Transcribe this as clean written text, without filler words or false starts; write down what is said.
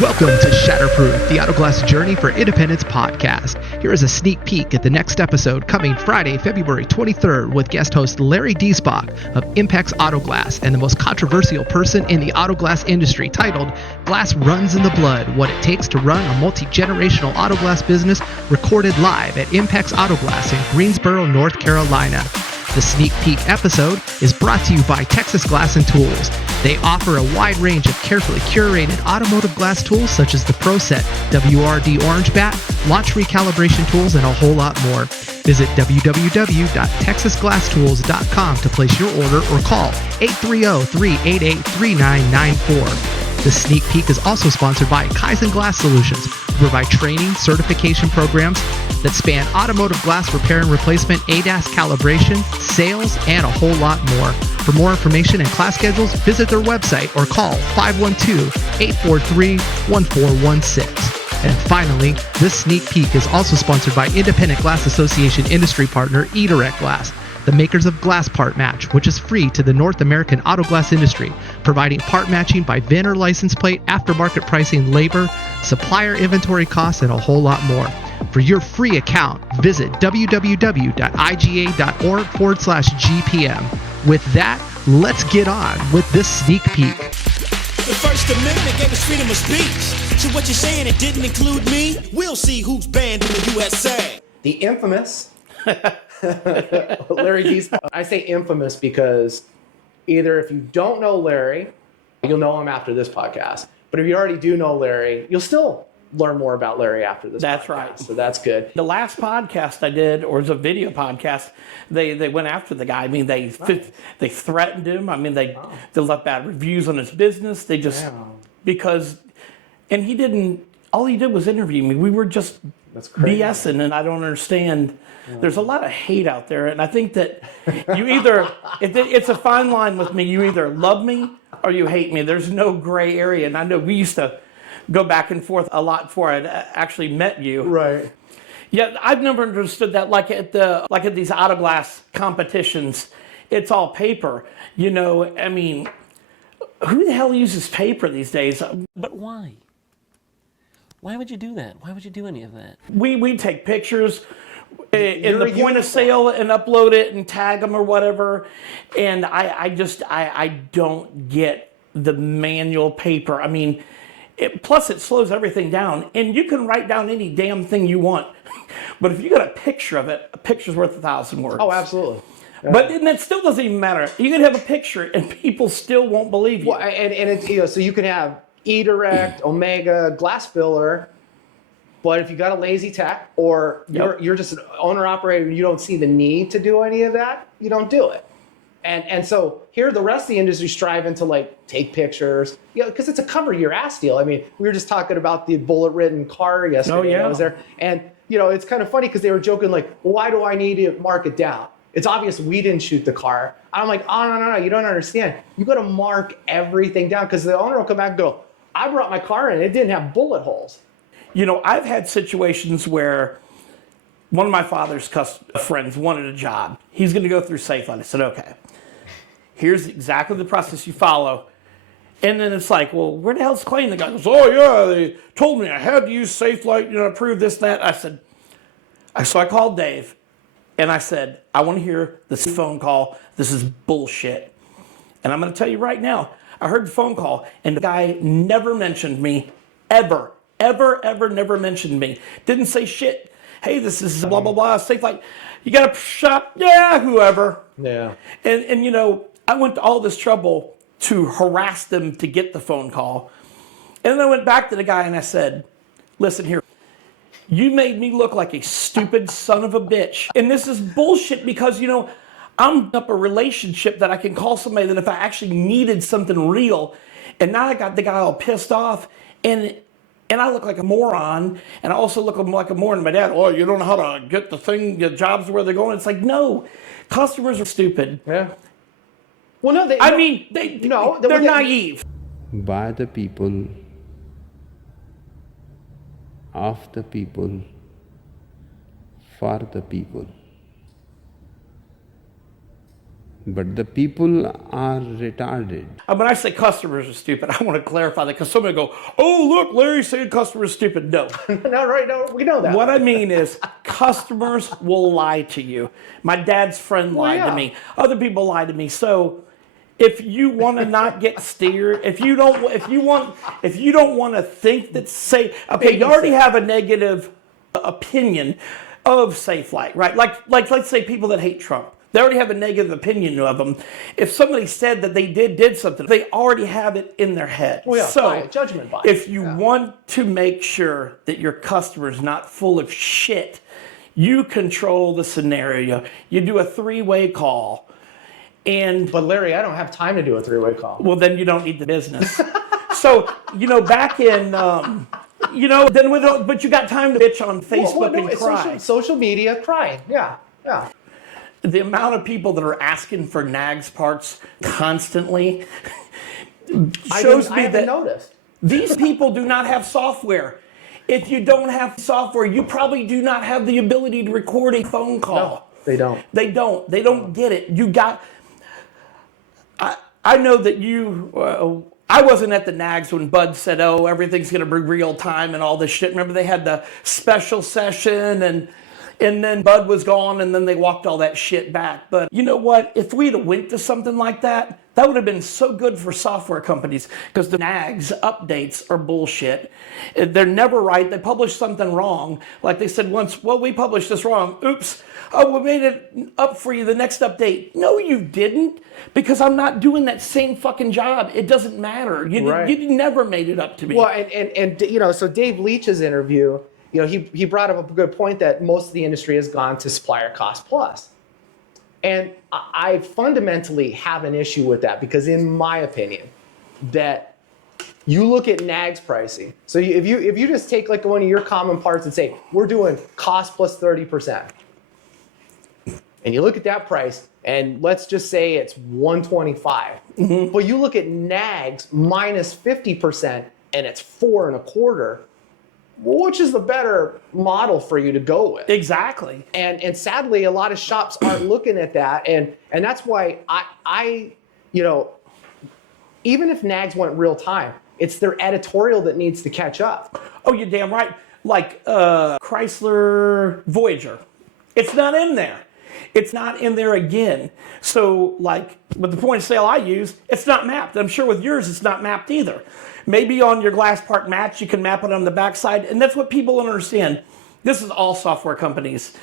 Welcome to Shatterproof, the Auto Glass Journey for Independence podcast. Here is a sneak peek at the next episode coming Friday, February 23rd with guest host Larry Diesbach of Impex Auto Glass and the most controversial person in the auto glass industry, titled Glass Runs in the Blood, What It Takes to Run a Multi-Generational Auto Glass Business, recorded live at Impex Auto Glass in Greensboro, North Carolina. The sneak peek episode is brought to you by Texas Glass and Tools. They offer a wide range of carefully curated automotive glass tools such as the ProSet WRD Orange Bat, launch recalibration tools, and a whole lot more. Visit www.texasglasstools.com to place your order or call 830-388-3994. The sneak peek is also sponsored by Kaizen Glass Solutions, who provide training, certification programs that span automotive glass repair and replacement, ADAS calibration, sales, and a whole lot more. For more information and class schedules, visit their website or call 512-843-1416. And finally, this sneak peek is also sponsored by Independent Glass Association industry partner eDirect Glass, the makers of Glass Part Match, which is free to the North American auto glass industry, providing part matching by VIN or license plate, aftermarket pricing, labor, supplier inventory costs, and a whole lot more. For your free account, visit www.iga.org/GPM. With that, let's get on with this sneak peek. The First Amendment gave us freedom of speech. So what you're saying, it didn't include me? We'll see who's banned in the USA. The infamous Larry Diesbach. I say infamous because either if you don't know Larry, you'll know him after this podcast. But if you already do know Larry, you'll still learn more about Larry after this podcast. That's right. So that's good. The last podcast I did, or it was a video podcast, they went after the guy. I mean, they threatened him. I mean, they left bad reviews on his business. They just, because, and he didn't, all he did was interview me. We were just BSing, and I don't understand. There's a lot of hate out there, and I think that you either, it's a fine line with me. You either love me or you hate me. There's no gray area, and I know we used to go back and forth a lot before I'd actually met you. Right. Yeah, I've never understood that. Like at these auto glass competitions, it's all paper. You know, I mean, who the hell uses paper these days? But why? Why would you do that? Why would you do any of that? We take pictures in the point of sale and upload it and tag them or whatever. And I don't get the manual paper. I mean, plus it slows everything down. And you can write down any damn thing you want. But if you got a picture of it, a picture's worth 1,000 words. Oh, absolutely. Yeah. But and that still doesn't even matter. You can have a picture and people still won't believe you. Well, and it's, you know, so you can have eDirect, Omega, glass filler, but if you got a lazy tech or you're just an owner operator and you don't see the need to do any of that, you don't do it. And so here the rest of the industry striving to like take pictures, because it's a cover your ass deal. I mean, we were just talking about the bullet ridden car yesterday. Oh, yeah. I was there, and it's kind of funny because they were joking like, well, why do I need to mark it down? It's obvious we didn't shoot the car. I'm like, oh no, you don't understand. You got to mark everything down because the owner will come back and go, I brought my car in, it didn't have bullet holes. I've had situations where one of my father's friends wanted a job. He's going to go through SafeLight. I said, okay, here's exactly the process you follow. And then it's like, well, where the hell's Clay? And the guy goes, oh yeah, they told me I had to use SafeLight, approve this, that. So I called Dave and I said, I want to hear this phone call. This is bullshit. And I'm going to tell you right now, I heard the phone call and the guy never mentioned me, ever never mentioned me. Didn't say shit. Hey, this is blah, blah, blah. SafeLight. You got a shop? Yeah, whoever. Yeah. And I went to all this trouble to harass them to get the phone call. And then I went back to the guy and I said, listen here, you made me look like a stupid son of a bitch. And this is bullshit because, I'm up a relationship that I can call somebody that if I actually needed something real. And now I got the guy all pissed off and I look like a moron, and I also look like a moron. My dad, you don't know how to get the jobs where they're going. It's like, no, customers are stupid. Yeah. Well, no, they're naive. By the people, of the people, for the people. but the people are retarded. When I say customers are stupid, I want to clarify that because somebody go, oh, look, Larry said customers are stupid. No. No, we know that. What I mean is customers will lie to you. My dad's friend lied to me. Other people lie to me. So if you want to not get steered, if you don't want to think that okay, you already have a negative opinion of Safelite, right? Like let's say people that hate Trump. They already have a negative opinion of them. If somebody said that they did something, they already have it in their head. Well, yeah, so judgment bias. if you want to make sure that your customer is not full of shit, you control the scenario. You do a 3-way call. But Larry, I don't have time to do a 3-way call. Well, then you don't need the business. So, back in, but you got time to bitch on Facebook and cry. Social media, crying. Yeah. The amount of people that are asking for nags parts constantly shows me that noticed. These people do not have software. If you don't have software, you probably do not have the ability to record a phone call. No, they don't. They don't get it. I know that I wasn't at the nags when Bud said, oh, everything's going to be real time and all this shit. Remember they had the special session and then Bud was gone and then they walked all that shit back. But you know what? If we'd have went to something like that, that would have been so good for software companies because the nags updates are bullshit. They're never right. They publish something wrong. Like they said once, well, we published this wrong. Oops. Oh, we made it up for you the next update. No, you didn't, because I'm not doing that same fucking job. It doesn't matter. You never made it up to me. Well, and so Dave Leach's interview, he brought up a good point that most of the industry has gone to supplier cost plus. And I fundamentally have an issue with that because in my opinion, that you look at nags pricing. So if you just take like one of your common parts and say, we're doing cost plus 30%. And you look at that price, and let's just say it's $125. But you look at nags minus 50%, and it's $4.25. Which is the better model for you to go with? Exactly. And sadly, a lot of shops aren't looking at that, and that's why I even if nags went real time, it's their editorial that needs to catch up. Oh, you're damn right. Like Chrysler Voyager, it's not in there. It's not in there again. So, like, with the point of sale I use, it's not mapped. I'm sure with yours, it's not mapped either. Maybe on your glass part match, you can map it on the backside. And that's what people don't understand. This is all software companies.